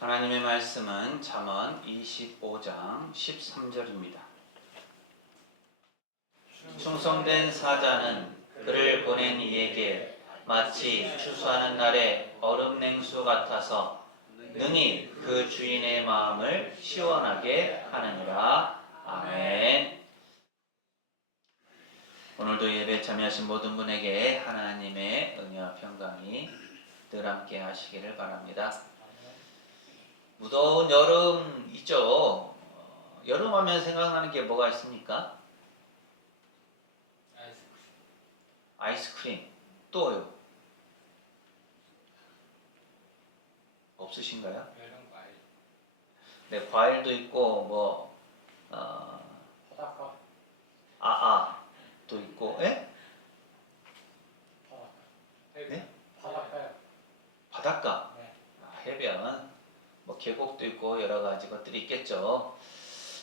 하나님의 말씀은 잠언 25장 13절입니다. 충성된 사자는 그를 보낸 이에게 마치 추수하는 날의 얼음 냉수 같아서 능히 그 주인의 마음을 시원하게 하느니라. 아멘. 오늘도 예배 참여하신 모든 분에게 하나님의 은혜와 평강이 늘 함께 하시기를 바랍니다. 무더운 여름이죠. 여름 하면 생각나는 게 뭐가 있습니까? 아이스크림. 또요? 없으신가요? 여름 과일. 네, 과일도 있고 바닷가. 또 있고, 예? 바닷가. 네? 바닷가요. 바닷가. 네. 해변. 계곡도 있고 여러 가지 것들이 있겠죠.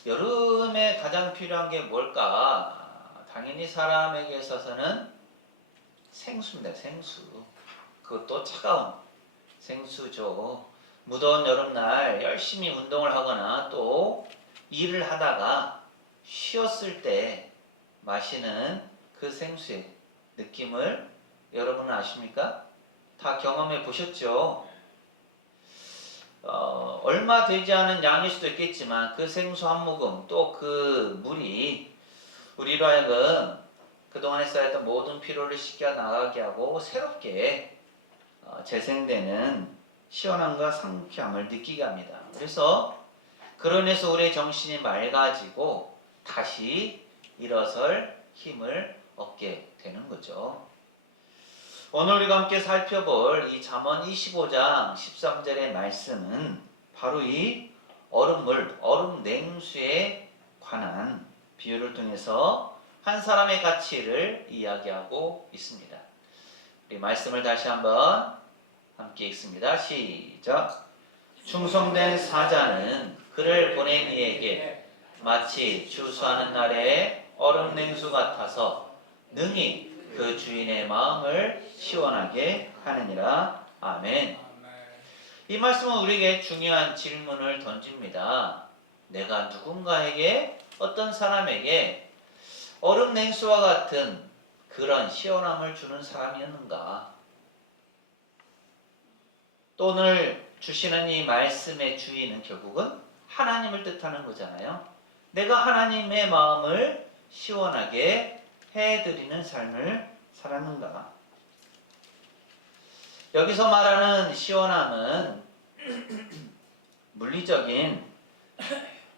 여름에 가장 필요한 게 뭘까? 당연히 사람에게 있어서는 생수입니다. 생수. 그것도 차가운 생수죠. 무더운 여름날 열심히 운동을 하거나 또 일을 하다가 쉬었을 때 마시는 그 생수의 느낌을 여러분은 아십니까? 다 경험해 보셨죠? 얼마 되지 않은 양일 수도 있겠지만 그 생수 한 모금 또 그 물이 우리로 하여금 그동안에 쌓였던 모든 피로를 씻겨 나가게 하고 새롭게 재생되는 시원함과 상쾌함을 느끼게 합니다. 그래서 그러면서 우리의 정신이 맑아지고 다시 일어설 힘을 얻게 되는 거죠. 오늘 우리가 함께 살펴볼 이 잠언 25장 13절의 말씀은 바로 이 얼음물, 얼음 냉수에 관한 비유를 통해서 한 사람의 가치를 이야기하고 있습니다. 우리 말씀을 다시 한번 함께 읽습니다. 시작. 충성된 사자는 그를 보낸 이에게 마치 추수하는 날의 얼음 냉수 같아서 능히 그 주인의 마음을 시원하게 하느니라. 아멘. 이 말씀은 우리에게 중요한 질문을 던집니다. 내가 누군가에게, 어떤 사람에게 얼음 냉수와 같은 그런 시원함을 주는 사람이었는가? 또 오늘 주시는 이 말씀의 주인은 결국은 하나님을 뜻하는 거잖아요. 내가 하나님의 마음을 시원하게 해드리는 삶을 살았는가? 여기서 말하는 시원함은 물리적인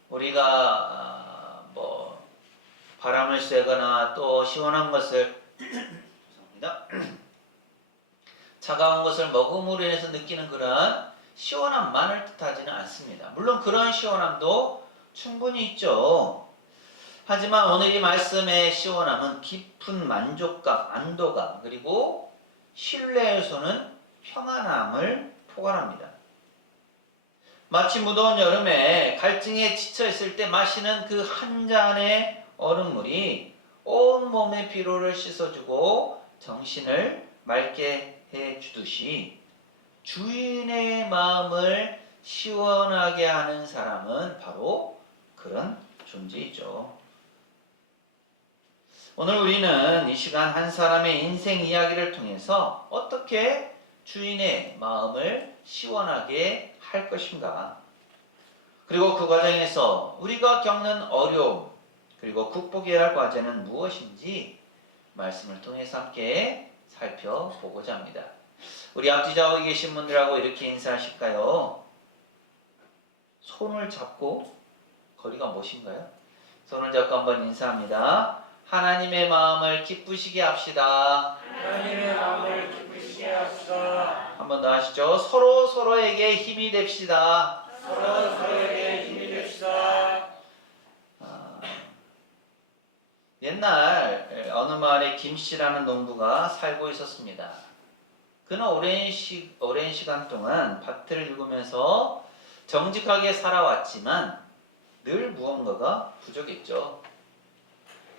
우리가 바람을 쐬거나 또 시원한 것을 죄송합니다. 차가운 것을 먹음으로 인해서 느끼는 그런 시원함만을 뜻하지는 않습니다. 물론 그런 시원함도 충분히 있죠. 하지만 오늘 이 말씀의 시원함은 깊은 만족감, 안도감, 그리고 신뢰에서는 평안함을 포괄합니다. 마치 무더운 여름에 갈증에 지쳐있을 때 마시는 그 한 잔의 얼음물이 온몸의 피로를 씻어주고 정신을 맑게 해주듯이 주인의 마음을 시원하게 하는 사람은 바로 그런 존재이죠. 오늘 우리는 이 시간 한 사람의 인생 이야기를 통해서 어떻게 주인의 마음을 시원하게 할 것인가, 그리고 그 과정에서 우리가 겪는 어려움, 그리고 극복해야 할 과제는 무엇인지 말씀을 통해서 함께 살펴보고자 합니다. 우리 앞뒤 좌우에 계신 분들하고 이렇게 인사하실까요? 손을 잡고, 거리가 무엇인가요? 손을 잡고 한번 인사합니다. 하나님의 마음을 기쁘시게 합시다. 하나님의 마음을 기쁘시게 합시다. 한 번 더 하시죠. 서로 서로에게 힘이 됩시다. 서로 서로에게 힘이 됩시다. 옛날 어느 마을에 김씨라는 농부가 살고 있었습니다. 그는 오랜 시간 동안 밭을 일구면서 정직하게 살아왔지만 늘 무언가가 부족했죠.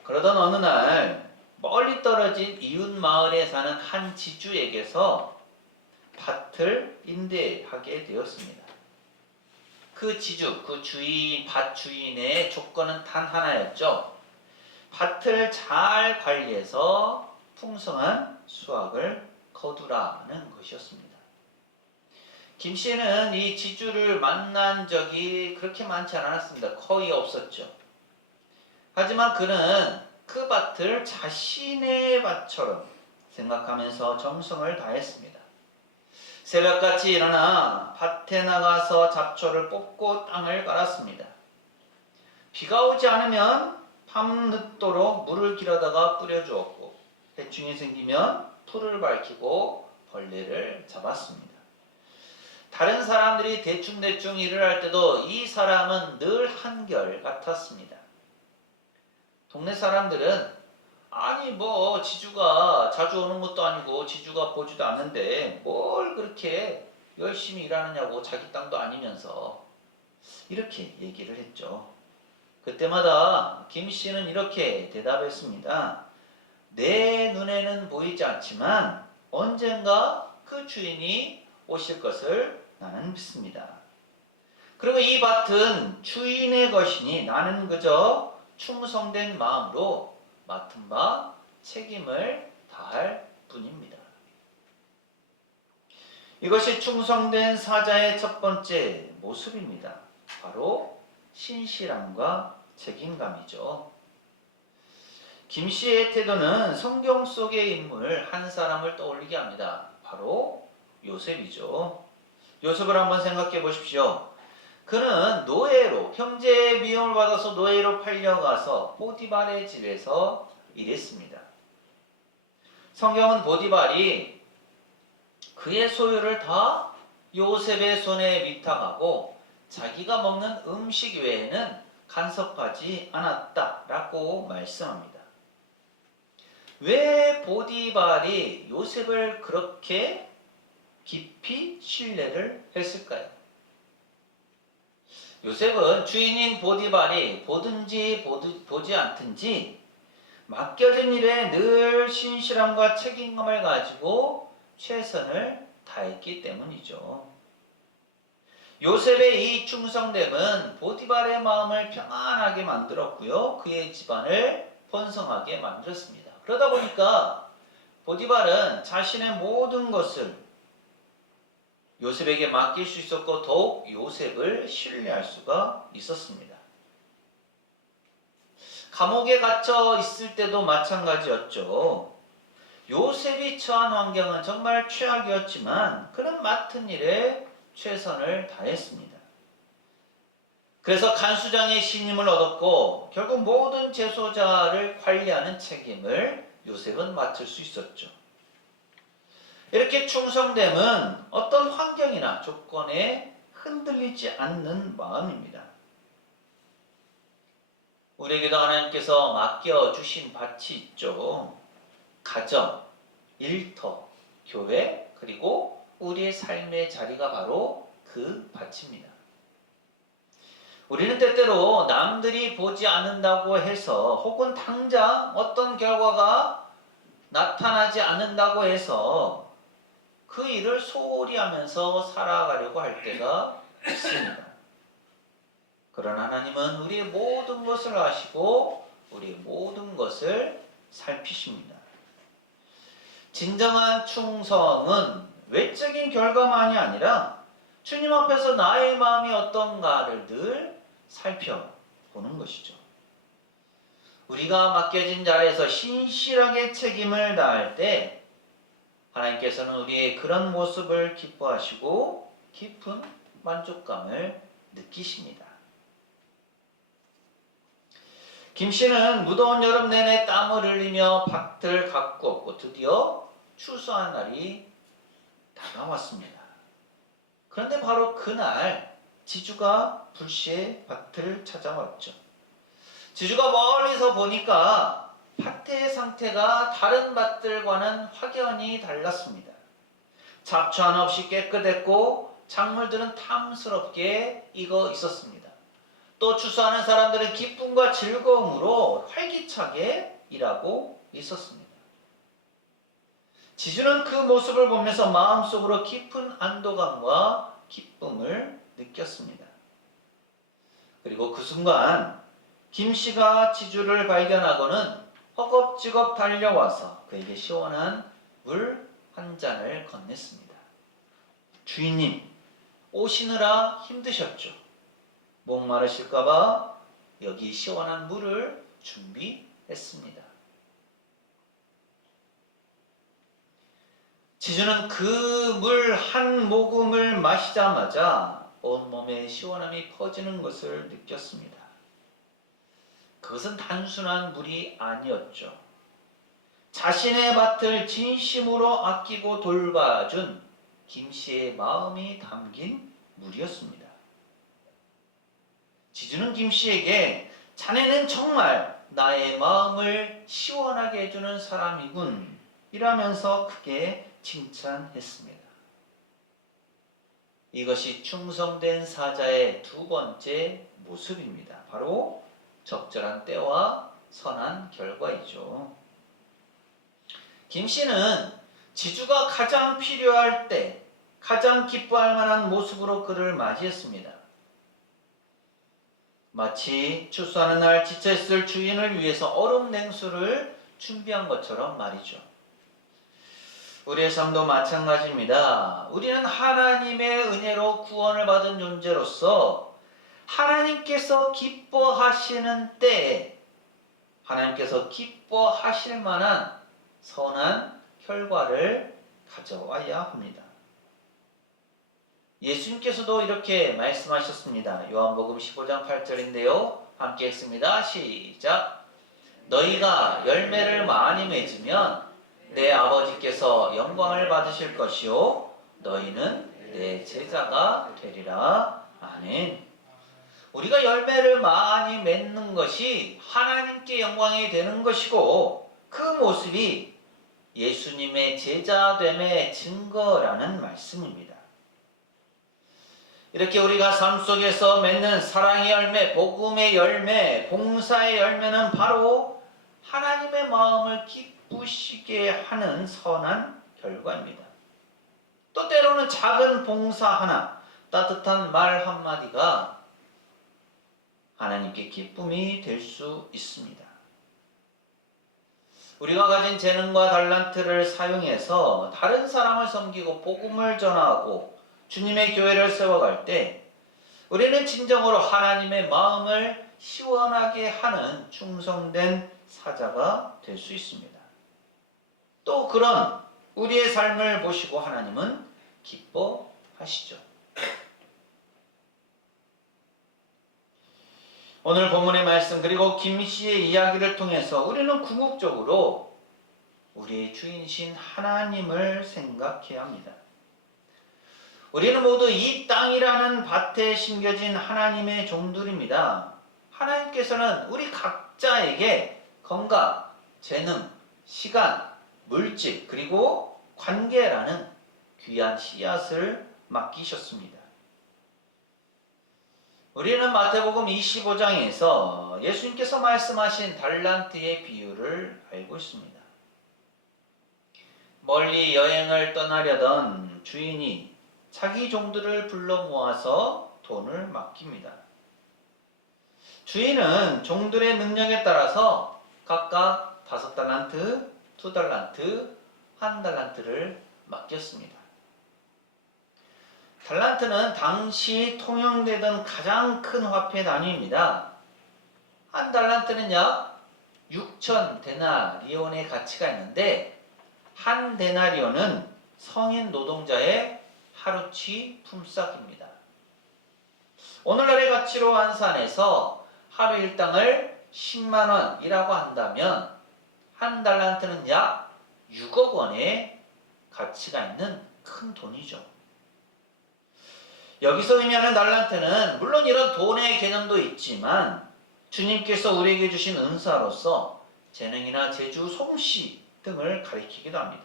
그러던 어느 날 멀리 떨어진 이웃 마을에 사는 한 지주에게서 밭을 임대하게 되었습니다. 그 지주, 그 주인, 밭 주인의 조건은 단 하나였죠. 밭을 잘 관리해서 풍성한 수확을 거두라는 것이었습니다. 김 씨는 이 지주를 만난 적이 그렇게 많지 않았습니다. 거의 없었죠. 하지만 그는 그 밭을 자신의 밭처럼 생각하면서 정성을 다했습니다. 새벽같이 일어나 밭에 나가서 잡초를 뽑고 땅을 갈았습니다. 비가 오지 않으면 밤늦도록 물을 길어다가 뿌려주었고, 해충이 생기면 불을 밝히고 벌레를 잡았습니다. 다른 사람들이 대충대충 일을 할 때도 이 사람은 늘 한결 같았습니다. 동네 사람들은 아니 뭐 지주가 자주 오는 것도 아니고 지주가 보지도 않는데 뭘 그렇게 열심히 일하느냐고, 자기 땅도 아니면서, 이렇게 얘기를 했죠. 그때마다 김 씨는 이렇게 대답했습니다. 내 눈에는 보이지 않지만 언젠가 그 주인이 오실 것을 나는 믿습니다. 그리고 이 밭은 주인의 것이니 나는 그저 충성된 마음으로 맡은 바 책임을 다할 뿐입니다. 이것이 충성된 사자의 첫 번째 모습입니다. 바로 신실함과 책임감이죠. 김 씨의 태도는 성경 속의 인물 한 사람을 떠올리게 합니다. 바로 요셉이죠. 요셉을 한번 생각해 보십시오. 그는 노예로, 형제의 미움을 받아서 노예로 팔려가서 보디발의 집에서 일했습니다. 성경은 보디발이 그의 소유를 다 요셉의 손에 위탁하고 자기가 먹는 음식 외에는 간섭하지 않았다라고 말씀합니다. 왜 보디발이 요셉을 그렇게 깊이 신뢰를 했을까요? 요셉은 주인인 보디발이 보든지 보지 않든지 맡겨진 일에 늘 신실함과 책임감을 가지고 최선을 다했기 때문이죠. 요셉의 이 충성됨은 보디발의 마음을 평안하게 만들었고요. 그의 집안을 번성하게 만들었습니다. 그러다 보니까 보디발은 자신의 모든 것을 요셉에게 맡길 수 있었고 더욱 요셉을 신뢰할 수가 있었습니다. 감옥에 갇혀 있을 때도 마찬가지였죠. 요셉이 처한 환경은 정말 최악이었지만 그는 맡은 일에 최선을 다했습니다. 그래서 간수장의 신임을 얻었고 결국 모든 재소자를 관리하는 책임을 요셉은 맡을 수 있었죠. 이렇게 충성됨은 어떤 환경이나 조건에 흔들리지 않는 마음입니다. 우리에게도 하나님께서 맡겨주신 밭이 있죠. 가정, 일터, 교회, 그리고 우리의 삶의 자리가 바로 그 밭입니다. 우리는 때때로 남들이 보지 않는다고 해서 혹은 당장 어떤 결과가 나타나지 않는다고 해서 그 일을 소홀히 하면서 살아가려고 할 때가 있습니다. 그러나 하나님은 우리의 모든 것을 아시고 우리의 모든 것을 살피십니다. 진정한 충성은 외적인 결과만이 아니라 주님 앞에서 나의 마음이 어떤가를 늘 살펴보는 것이죠. 우리가 맡겨진 자리에서 신실하게 책임을 다할 때 하나님께서는 우리의 그런 모습을 기뻐하시고 깊은 만족감을 느끼십니다. 김 씨는 무더운 여름 내내 땀을 흘리며 밭을 가꾸었고 드디어 추수한 날이 다가왔습니다. 그런데 바로 그날 지주가 불시에 밭을 찾아왔죠. 지주가 멀리서 보니까 밭의 상태가 다른 밭들과는 확연히 달랐습니다. 잡초 하나 없이 깨끗했고 작물들은 탐스럽게 익어 있었습니다. 또 추수하는 사람들은 기쁨과 즐거움으로 활기차게 일하고 있었습니다. 지주는 그 모습을 보면서 마음속으로 깊은 안도감과 기쁨을 느꼈습니다. 그리고 그 순간 김씨가 지주를 발견하고는 허겁지겁 달려와서 그에게 시원한 물 한 잔을 건넸습니다. 주인님, 오시느라 힘드셨죠? 목마르실까봐 여기 시원한 물을 준비했습니다. 지주는 그 물 한 모금을 마시자마자 온몸에 시원함이 퍼지는 것을 느꼈습니다. 그것은 단순한 물이 아니었죠. 자신의 밭을 진심으로 아끼고 돌봐준 김씨의 마음이 담긴 물이었습니다. 지주는 김씨에게 자네는 정말 나의 마음을 시원하게 해주는 사람이군 이라면서 크게 칭찬했습니다. 이것이 충성된 사자의 두 번째 모습입니다. 바로 적절한 때와 선한 결과이죠. 김씨는 지주가 가장 필요할 때 가장 기뻐할 만한 모습으로 그를 맞이했습니다. 마치 추수하는 날 지쳐있을 주인을 위해서 얼음 냉수를 준비한 것처럼 말이죠. 우리의 삶도 마찬가지입니다. 우리는 하나님의 은혜로 구원을 받은 존재로서 하나님께서 기뻐하시는 때에 하나님께서 기뻐하실 만한 선한 결과를 가져와야 합니다. 예수님께서도 이렇게 말씀하셨습니다. 요한복음 15장 8절인데요. 함께 읽습니다. 시작. 너희가 열매를 많이 맺으면 내 아버지께서 영광을 받으실 것이요 너희는 내 제자가 되리라. 아멘. 우리가 열매를 많이 맺는 것이 하나님께 영광이 되는 것이고 그 모습이 예수님의 제자됨의 증거라는 말씀입니다. 이렇게 우리가 삶 속에서 맺는 사랑의 열매, 복음의 열매, 봉사의 열매는 바로 하나님의 마음을 기쁘시게 하는 선한 결과입니다. 또 때로는 작은 봉사 하나, 따뜻한 말 한마디가 하나님께 기쁨이 될 수 있습니다. 우리가 가진 재능과 달란트를 사용해서 다른 사람을 섬기고 복음을 전하고 주님의 교회를 세워갈 때 우리는 진정으로 하나님의 마음을 시원하게 하는 충성된 사자가 될 수 있습니다. 또 그런 우리의 삶을 보시고 하나님은 기뻐하시죠. 오늘 본문의 말씀 그리고 김씨의 이야기를 통해서 우리는 궁극적으로 우리의 주인이신 하나님을 생각해야 합니다. 우리는 모두 이 땅이라는 밭에 심겨진 하나님의 종들입니다. 하나님께서는 우리 각자에게 건강, 재능, 시간, 물질, 그리고 관계라는 귀한 씨앗을 맡기셨습니다. 우리는 마태복음 25장에서 예수님께서 말씀하신 달란트의 비유를 알고 있습니다. 멀리 여행을 떠나려던 주인이 자기 종들을 불러 모아서 돈을 맡깁니다. 주인은 종들의 능력에 따라서 각각 5달란트, 2달란트, 1달란트를 맡겼습니다. 달란트는 당시 통용되던 가장 큰 화폐 단위입니다. 1달란트는 약 6천 데나리온의 가치가 있는데 1데나리온은 성인 노동자의 하루치 품삯입니다. 오늘날의 가치로 환산해서 하루 일당을 10만 원이라고 한다면 1달란트는 약 6억 원의 가치가 있는 큰 돈이죠. 여기서 의미하는 달란트는 물론 이런 돈의 개념도 있지만 주님께서 우리에게 주신 은사로서 재능이나 재주, 솜씨 등을 가리키기도 합니다.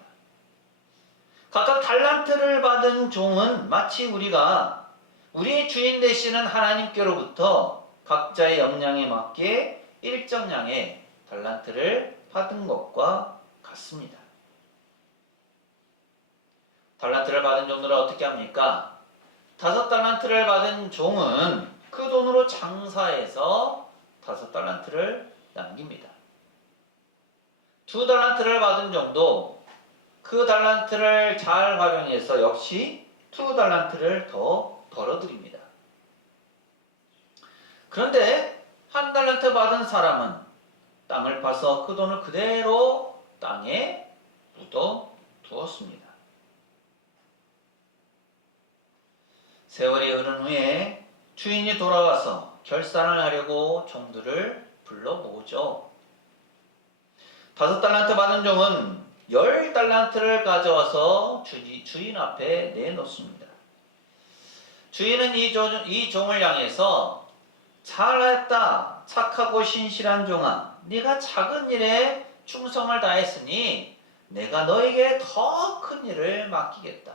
각각 달란트를 받은 종은 마치 우리가 우리의 주인 되시는 하나님께로부터 각자의 역량에 맞게 일정량의 달란트를 받은 것과 같습니다. 달란트를 받은 종들은 어떻게 합니까? 5달란트를 받은 종은 그 돈으로 장사해서 5달란트를 남깁니다. 2달란트를 받은 종도 그 달란트를 잘 활용해서 역시 2달란트를 더 벌어들입니다. 그런데 1달란트 받은 사람은 땅을 파서 그 돈을 그대로 땅에 묻어 두었습니다. 세월이 흐른 후에 주인이 돌아와서 결산을 하려고 종들을 불러 모으죠. 5달란트 받은 종은 10달란트를 가져와서 주인 앞에 내놓습니다. 주인은 이 종을 향해서 잘했다, 착하고 신실한 종아, 네가 작은 일에 충성을 다했으니 내가 너에게 더 큰 일을 맡기겠다.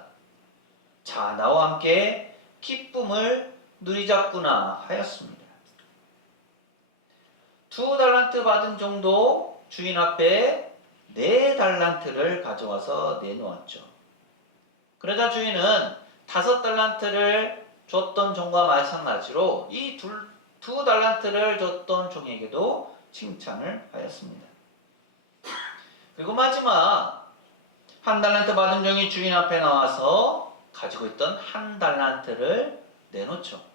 자, 나와 함께 기쁨을 누리자꾸나 하였습니다. 2달란트 받은 종도 주인 앞에 4달란트를 가져와서 내놓았죠. 그러자 주인은 5달란트를 줬던 종과 마찬가지로 이 2달란트를 줬던 종에게도 칭찬을 하였습니다. 그리고 마지막 1달란트 받은 종이 주인 앞에 나와서 가지고 있던 1달란트를 내놓죠.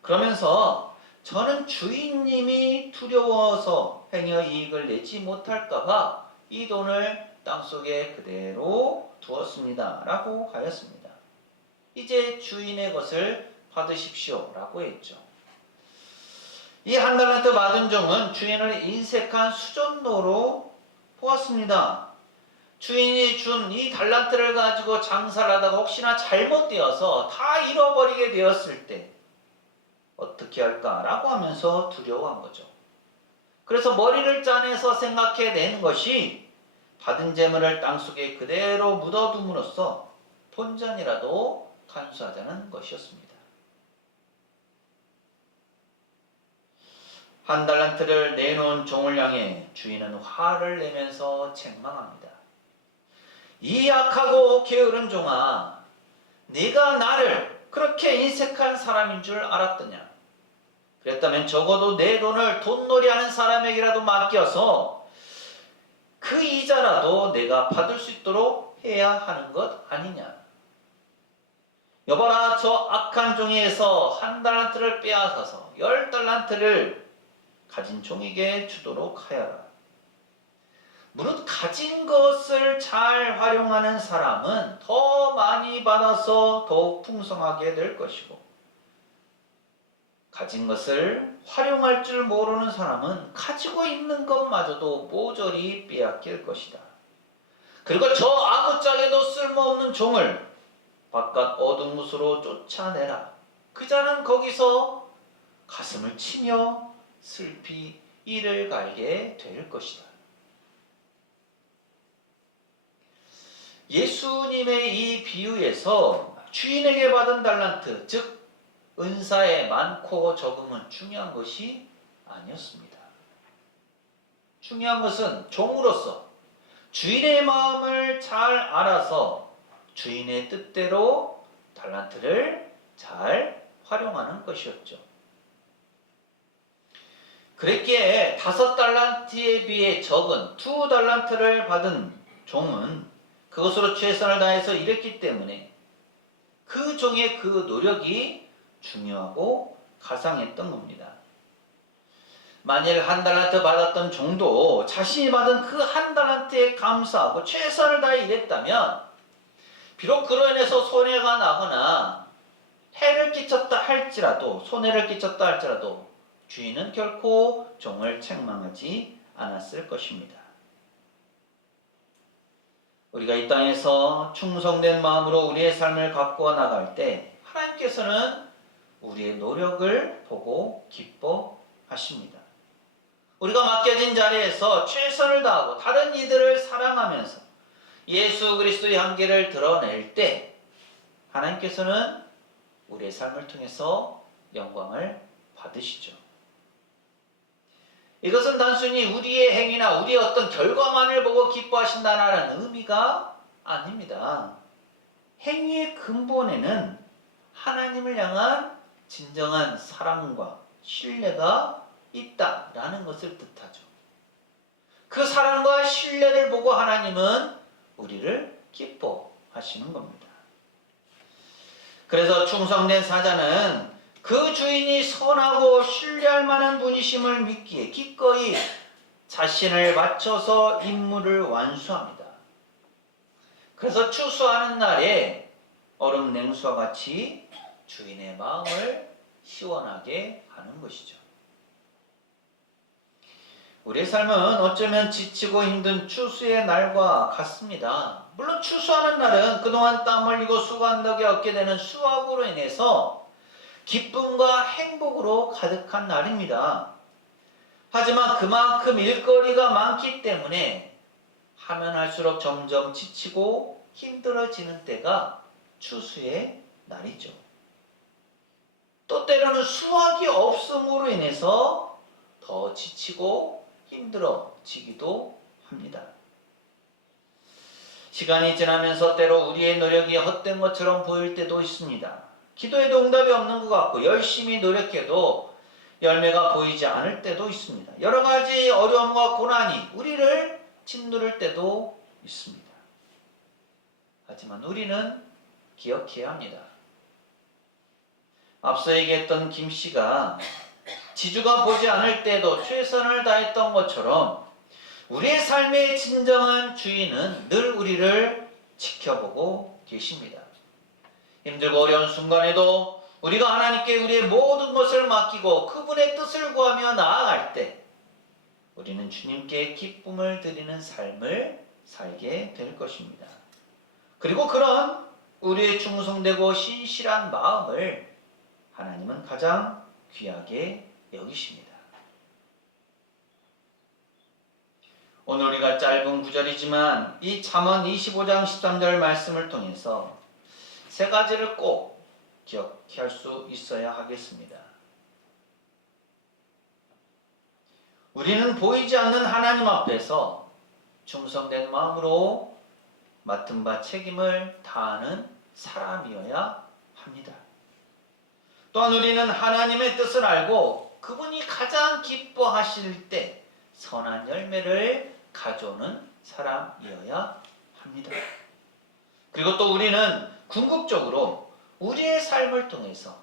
그러면서 저는 주인님이 두려워서 행여 이익을 내지 못할까봐 이 돈을 땅속에 그대로 두었습니다. 라고 하였습니다. 이제 주인의 것을 받으십시오. 라고 했죠. 이 1달란트 받은 종은 주인을 인색한 수전노로 보았습니다. 주인이 준 이 달란트를 가지고 장사를 하다가 혹시나 잘못되어서 다 잃어버리게 되었을 때 어떻게 할까라고 하면서 두려워한 거죠. 그래서 머리를 짜내서 생각해낸 것이 받은 재물을 땅속에 그대로 묻어둠으로써 본전이라도 간수하자는 것이었습니다. 1달란트를 내놓은 종을 향해 주인은 화를 내면서 책망합니다. 이 약하고 게으른 종아, 네가 나를 그렇게 인색한 사람인 줄 알았더냐? 그랬다면 적어도 내 돈을 돈놀이하는 사람에게라도 맡겨서 그 이자라도 내가 받을 수 있도록 해야 하는 것 아니냐? 여봐라, 저 악한 종에서 1달란트를 빼앗아서 10달란트를 가진 종에게 주도록 하여라. 무릇 가진 것을 잘 활용하는 사람은 더 많이 받아서 더욱 풍성하게 될 것이고, 가진 것을 활용할 줄 모르는 사람은 가지고 있는 것마저도 모조리 빼앗길 것이다. 그리고 저 아무짝에도 쓸모없는 종을 바깥 어둠 곳으로 쫓아내라. 그 자는 거기서 가슴을 치며 슬피 이를 갈게 될 것이다. 예수님의 이 비유에서 주인에게 받은 달란트, 즉 은사의 많고 적음은 중요한 것이 아니었습니다. 중요한 것은 종으로서 주인의 마음을 잘 알아서 주인의 뜻대로 달란트를 잘 활용하는 것이었죠. 그랬기에 5달란트에 비해 적은 2달란트를 받은 종은 그것으로 최선을 다해서 일했기 때문에 그 종의 그 노력이 중요하고 가상했던 겁니다. 만일 1달란트 받았던 종도 자신이 받은 그 1달란트에 감사하고 최선을 다해 일했다면 비록 그로 인해서 손해가 나거나 해를 끼쳤다 할지라도, 손해를 끼쳤다 할지라도 주인은 결코 종을 책망하지 않았을 것입니다. 우리가 이 땅에서 충성된 마음으로 우리의 삶을 가꾸어 나갈 때 하나님께서는 우리의 노력을 보고 기뻐하십니다. 우리가 맡겨진 자리에서 최선을 다하고 다른 이들을 사랑하면서 예수 그리스도의 한계를 드러낼 때 하나님께서는 우리의 삶을 통해서 영광을 받으시죠. 이것은 단순히 우리의 행위나 우리의 어떤 결과만을 보고 기뻐하신다는 의미가 아닙니다. 행위의 근본에는 하나님을 향한 진정한 사랑과 신뢰가 있다라는 것을 뜻하죠. 그 사랑과 신뢰를 보고 하나님은 우리를 기뻐하시는 겁니다. 그래서 충성된 사자는 그 주인이 선하고 신뢰할 만한 분이심을 믿기에 기꺼이 자신을 바쳐서 임무를 완수합니다. 그래서 추수하는 날에 얼음 냉수와 같이 주인의 마음을 시원하게 하는 것이죠. 우리의 삶은 어쩌면 지치고 힘든 추수의 날과 같습니다. 물론 추수하는 날은 그동안 땀 흘리고 수고한 덕에 얻게 되는 수확으로 인해서 기쁨과 행복으로 가득한 날입니다. 하지만 그만큼 일거리가 많기 때문에 하면 할수록 점점 지치고 힘들어지는 때가 추수의 날이죠. 또 때로는 수확이 없음으로 인해서 더 지치고 힘들어지기도 합니다. 시간이 지나면서 때로 우리의 노력이 헛된 것처럼 보일 때도 있습니다. 기도에도 응답이 없는 것 같고 열심히 노력해도 열매가 보이지 않을 때도 있습니다. 여러 가지 어려움과 고난이 우리를 짓누를 때도 있습니다. 하지만 우리는 기억해야 합니다. 앞서 얘기했던 김 씨가 지주가 보지 않을 때도 최선을 다했던 것처럼 우리의 삶의 진정한 주인은 늘 우리를 지켜보고 계십니다. 힘들고 어려운 순간에도 우리가 하나님께 우리의 모든 것을 맡기고 그분의 뜻을 구하며 나아갈 때 우리는 주님께 기쁨을 드리는 삶을 살게 될 것입니다. 그리고 그런 우리의 충성되고 신실한 마음을 하나님은 가장 귀하게 여기십니다. 오늘 우리가 짧은 구절이지만 이 잠언 25장 13절 말씀을 통해서 세 가지를 꼭 기억할 수 있어야 하겠습니다. 우리는 보이지 않는 하나님 앞에서 충성된 마음으로 맡은 바 책임을 다하는 사람이어야 합니다. 또한 우리는 하나님의 뜻을 알고 그분이 가장 기뻐하실 때 선한 열매를 가져오는 사람이어야 합니다. 그리고 또 우리는 궁극적으로 우리의 삶을 통해서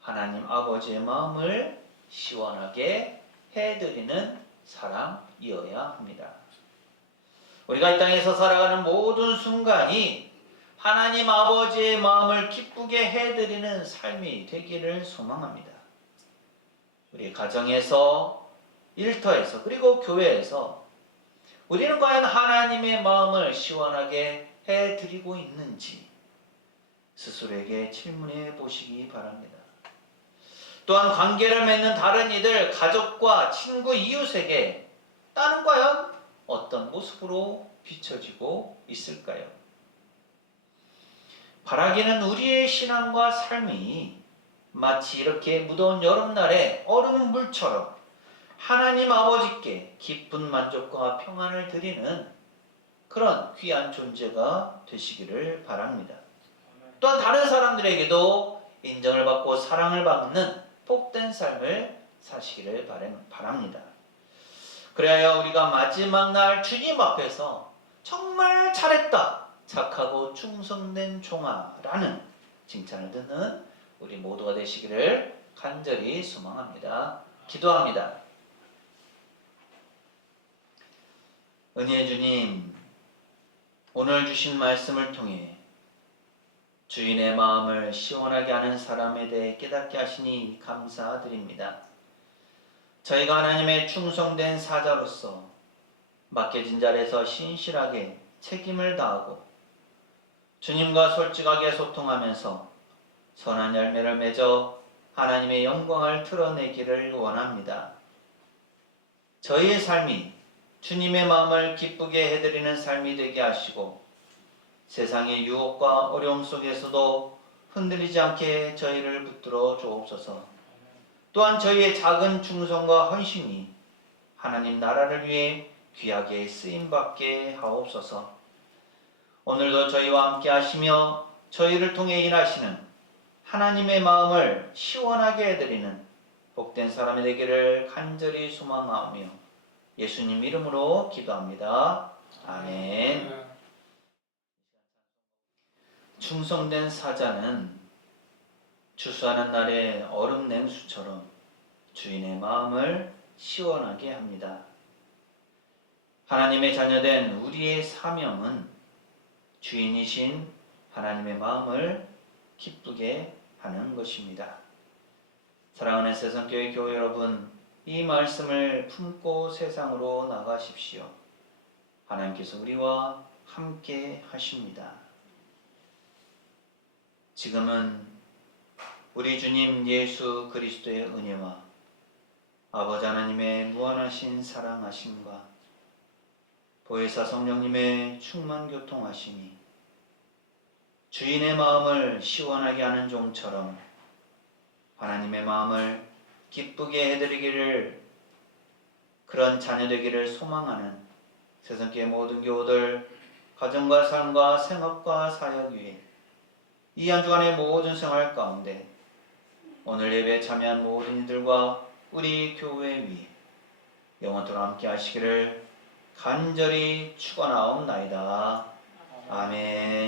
하나님 아버지의 마음을 시원하게 해드리는 사람이어야 합니다. 우리가 이 땅에서 살아가는 모든 순간이 하나님 아버지의 마음을 기쁘게 해드리는 삶이 되기를 소망합니다. 우리 가정에서, 일터에서, 그리고 교회에서 우리는 과연 하나님의 마음을 시원하게 해드리고 있는지 스스로에게 질문해 보시기 바랍니다. 또한 관계를 맺는 다른 이들, 가족과 친구, 이웃에게 나는 과연 어떤 모습으로 비춰지고 있을까요? 바라기는 우리의 신앙과 삶이 마치 이렇게 무더운 여름날에 얼음물처럼 하나님 아버지께 깊은 만족과 평안을 드리는 그런 귀한 존재가 되시기를 바랍니다. 또한 다른 사람들에게도 인정을 받고 사랑을 받는 복된 삶을 사시기를 바랍니다. 그래야 우리가 마지막 날 주님 앞에서 정말 잘했다, 착하고 충성된 종아라는 칭찬을 듣는 우리 모두가 되시기를 간절히 소망합니다. 기도합니다. 은혜의 주님, 오늘 주신 말씀을 통해 주인의 마음을 시원하게 하는 사람에 대해 깨닫게 하시니 감사드립니다. 저희가 하나님의 충성된 사자로서 맡겨진 자리에서 신실하게 책임을 다하고 주님과 솔직하게 소통하면서 선한 열매를 맺어 하나님의 영광을 드러내기를 원합니다. 저희의 삶이 주님의 마음을 기쁘게 해드리는 삶이 되게 하시고 세상의 유혹과 어려움 속에서도 흔들리지 않게 저희를 붙들어 주옵소서. 또한 저희의 작은 충성과 헌신이 하나님 나라를 위해 귀하게 쓰임받게 하옵소서. 오늘도 저희와 함께 하시며 저희를 통해 일하시는 하나님의 마음을 시원하게 해드리는 복된 사람이 되기를 간절히 소망하며 예수님 이름으로 기도합니다. 아멘. 충성된 사자는 추수하는 날의 얼음 냉수처럼 주인의 마음을 시원하게 합니다. 하나님의 자녀된 우리의 사명은 주인이신 하나님의 마음을 기쁘게 하는 것입니다. 사랑하는 세상교회 교회 여러분, 이 말씀을 품고 세상으로 나가십시오. 하나님께서 우리와 함께 하십니다. 지금은 우리 주님 예수 그리스도의 은혜와 아버지 하나님의 무한하신 사랑하심과 보혜사 성령님의 충만 교통하심이 주인의 마음을 시원하게 하는 종처럼 하나님의 마음을 기쁘게 해드리기를, 그런 자녀 되기를 소망하는 세상의 모든 교우들, 가정과 삶과 생업과 사역 위에 이 한 주간의 모든 생활 가운데 오늘 예배에 참여한 모든 이들과 우리 교회 위에 영원토록 함께 하시기를 간절히 축원하옵나이다. 아멘.